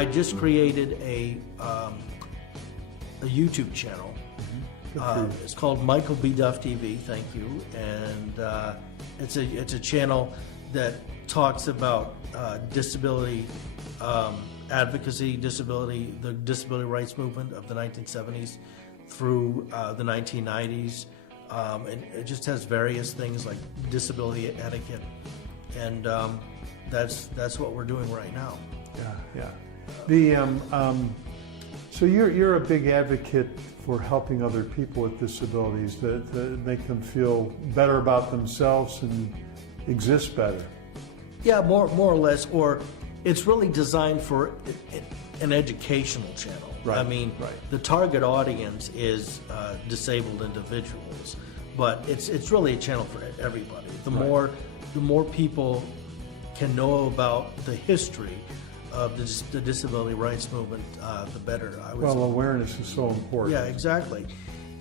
I just created a YouTube channel. It's called Michael B Duff TV. Thank you, and it's a channel that talks about disability advocacy, the disability rights movement of the 1970s through the 1990s, and it just has various things like disability etiquette, and that's what we're doing right now. Yeah. So you're a big advocate for helping other people with disabilities to make them feel better about themselves and exist better. Yeah, more or less, or it's really designed for an educational channel. Right. I mean, the target audience is disabled individuals, but it's really a channel for everybody. The more people can know about the history of the disability rights movement, the better. Awareness is so important. Yeah, exactly.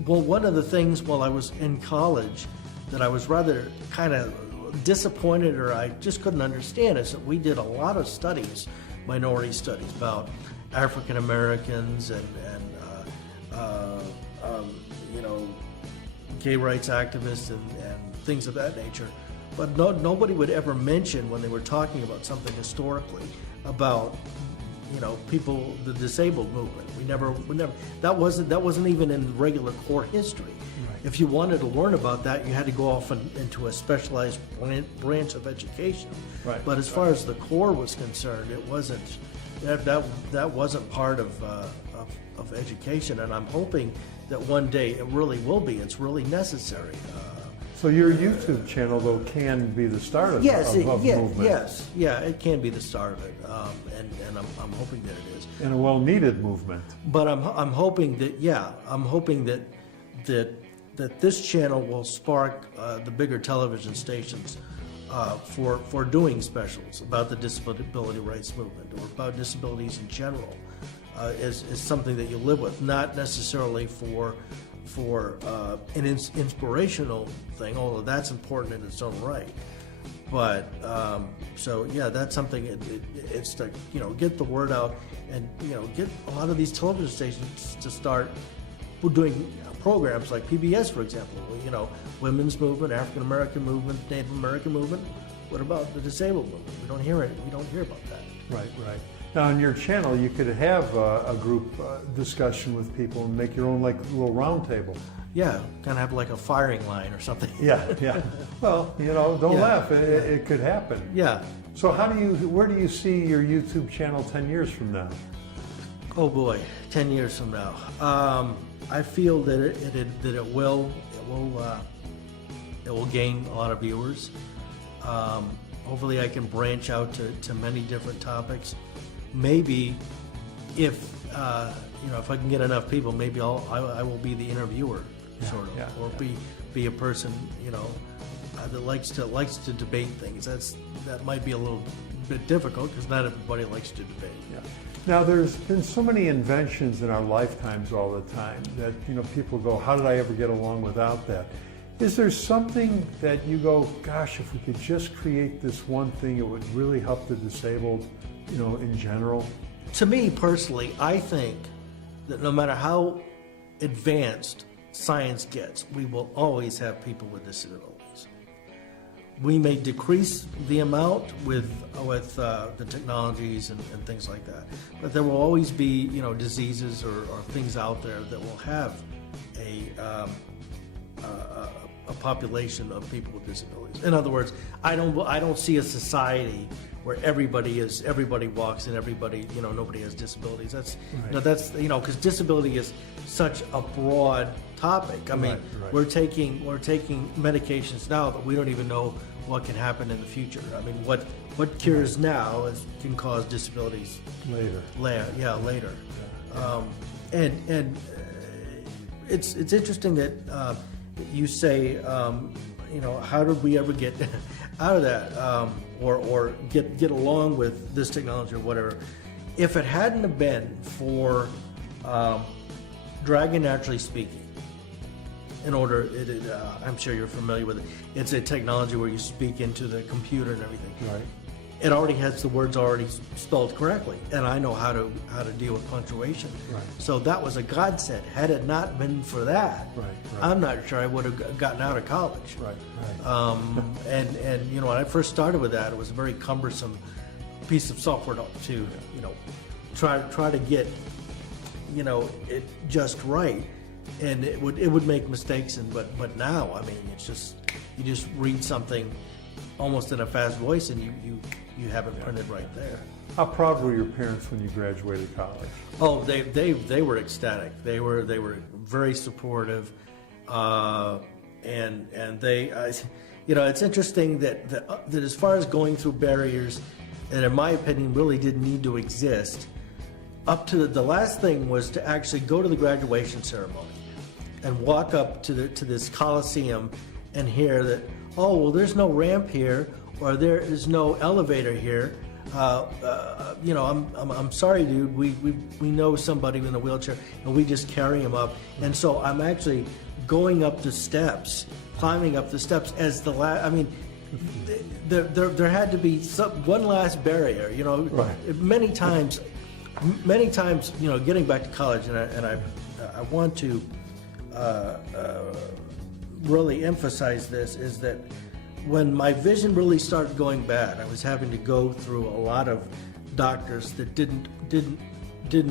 Well, one of the things while I was in college that I was rather kind of disappointed, or I just couldn't understand, is that we did a lot of studies, minority studies, about African Americans and gay rights activists and things of that nature. But nobody would ever mention, when they were talking about something historically, about people, the disabled movement. We never. That wasn't even in regular core history. Right. If you wanted to learn about that, you had to go off into a specialized branch of education. Right. But as far as the core was concerned, it wasn't. That wasn't part of education, and I'm hoping that one day it really will be. It's really necessary. So your YouTube channel, though, can be the start of movement. Yes, it can be the start of it, and I'm hoping that it is. And a well-needed movement. But I'm hoping that that this channel will spark the bigger television stations for doing specials about the disability rights movement or about disabilities in general, is something that you live with, not necessarily for an inspirational thing, although that's important in its own right. But that's something. It's to get the word out and get a lot of these television stations to start doing programs like PBS, for example. Women's movement, African American movement, Native American movement. What about the disabled movement? We don't hear it. We don't hear about that. Right. Now, on your channel, you could have a group discussion with people and make your own little round table. Yeah, kind of have like a firing line or something. Yeah. Well, don't laugh. It could happen. Yeah. So where do you see your YouTube channel 10 years from now? Oh boy, 10 years from now. I feel that it will gain a lot of viewers. Hopefully, I can branch out to many different topics. Maybe if I can get enough people, maybe I will be the interviewer, or be a person that likes to debate things. That might be a little bit difficult because not everybody likes to debate. Yeah. Now, there's been so many inventions in our lifetimes all the time that people go, how did I ever get along without that? Is there something that you go, gosh, if we could just create this one thing, it would really help the disabled, in general? To me personally, I think that no matter how advanced science gets, we will always have people with disabilities. We may decrease the amount with the technologies and things like that, but there will always be diseases or things out there that will have a population of people with disabilities. In other words, I don't see a society where everybody walks and everybody nobody has disabilities. That's because disability is such a broad topic. I mean, we're taking medications now that we don't even know what can happen in the future. I mean, what cures now can cause disabilities later. Later. And it's interesting that you say, how did we ever get out of that, or get along with this technology or whatever? If it hadn't have been for Dragon Naturally Speaking, I'm sure you're familiar with it. It's a technology where you speak into the computer and everything. Right. it already has the words already spelled correctly, and I know how to deal with punctuation. Right. So that was a godsend. Had it not been for that, Right. I'm not sure I would have gotten out of college. Right. And you know, when I first started with that, it was a very cumbersome piece of software to you know try to get it just right, and it would make mistakes. But now, I mean, it's just you just read something almost in a fast voice, and you have it printed right there. How proud were your parents when you graduated college? Oh, they were ecstatic. They were very supportive, and they, it's interesting that as far as going through barriers, that in my opinion really didn't need to exist. Up to the last thing was to actually go to the graduation ceremony and walk up to this Coliseum and hear that, oh, well, there's no ramp here, or there is no elevator here. I'm sorry, dude. We know somebody in a wheelchair, and we just carry him up. And so I'm actually going up the steps, climbing up the steps as the last. I mean, there had to be one last barrier. Right. Many times, getting back to college, and I want to really emphasize this, is that when my vision really started going bad, I was having to go through a lot of doctors that didn't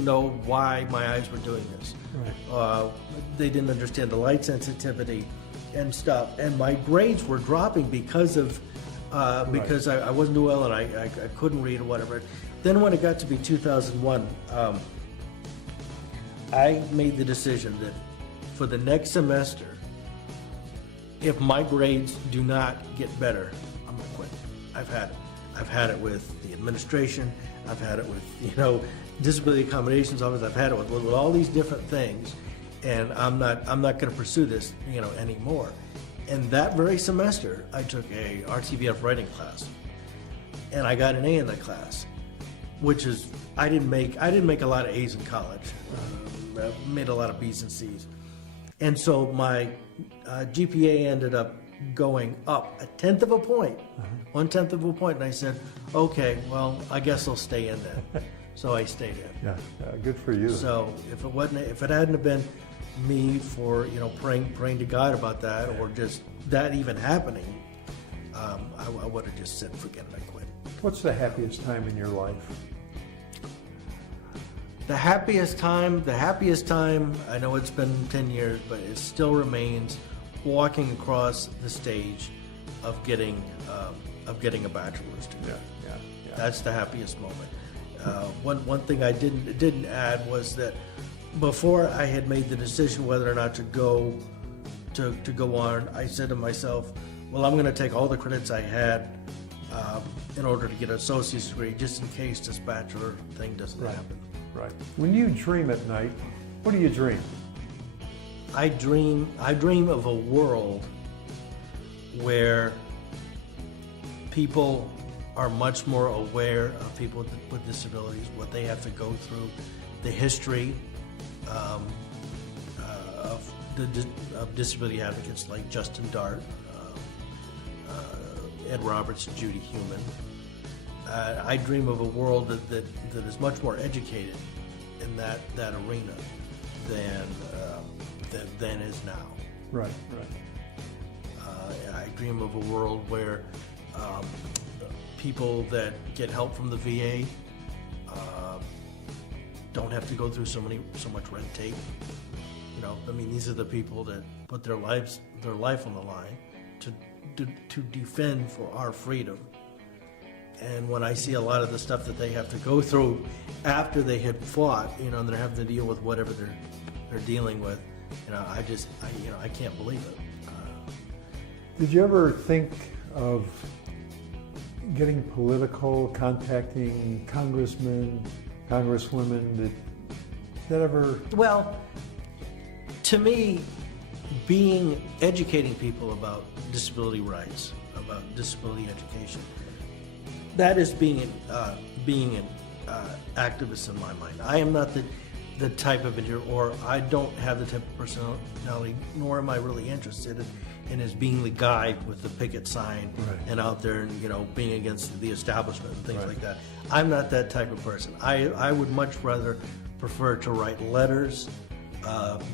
know why my eyes were doing this. Right. They didn't understand the light sensitivity and stuff, and my grades were dropping because I wasn't doing well and I couldn't read or whatever. Then when it got to be 2001, I made the decision that for the next semester, if my grades do not get better, I'm gonna quit. I've had it. I've had it with the administration. I've had it with disability accommodations office. I've had it with all these different things, and I'm not going to pursue this anymore. And that very semester, I took a RTVF writing class, and I got an A in that class, which is I didn't make a lot of A's in college. I made a lot of B's and C's, and so my GPA ended up going up 1/10 of a point, 1/10 of a point, and I said, okay, well, I guess I'll stay in then. So I stayed in. Yeah, good for you. So if it hadn't have been me for praying to God about that, or just that even happening, I would have just said, forget it, I quit. What's the happiest time in your life? The happiest time, I know it's been 10 years, but it still remains walking across the stage of getting a bachelor's degree. Yeah. That's the happiest moment. One thing I didn't add was that before I had made the decision whether or not to go on, I said to myself, well, I'm going to take all the credits I had in order to get an associate's degree, just in case this bachelor thing doesn't happen. Right. When you dream at night, what do you dream? I dream of a world where people are much more aware of people with disabilities, what they have to go through, the history of disability advocates like Justin Dart, Ed Roberts, and Judy Heumann. I dream of a world that is much more educated in that arena than is now. Right. I dream of a world where people that get help from the VA don't have to go through so much red tape. These are the people that put their life on the line to defend for our freedom. And when I see a lot of the stuff that they have to go through after they had fought, and they're having to deal with whatever they're dealing with, I can't believe it. Did you ever think of getting political, contacting congressmen, congresswomen? Did that ever? Well, to me, educating people about disability rights, about disability education, that is being an activist in my mind. I am not the type of video, or I don't have the type of personality, nor am I really interested in as being the guy with the picket sign and out there and, you know, being against the establishment and things like that. I'm not that type of person. I would much rather prefer to write letters,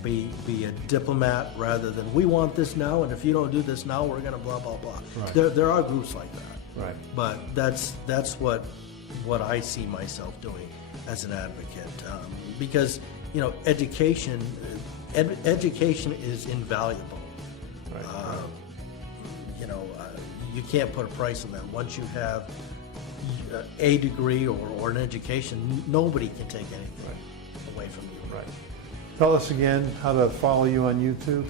be a diplomat, rather than we want this now, and if you don't do this now, we're going to blah blah blah. There are groups like that, but that's what I see myself doing as an advocate, because, you know, education is invaluable. You know, you can't put a price on that. Once you have a degree or an education, nobody can take anything away from you. Tell us again how to follow you on YouTube.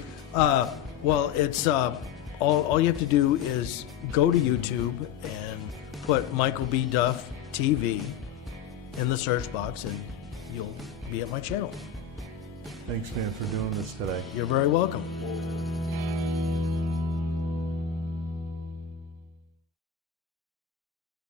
Well, it's all you have to do is go to YouTube and put Michael B. Duff TV in the search box, and you'll be at my channel. Thanks, man, for doing this today. You're very welcome.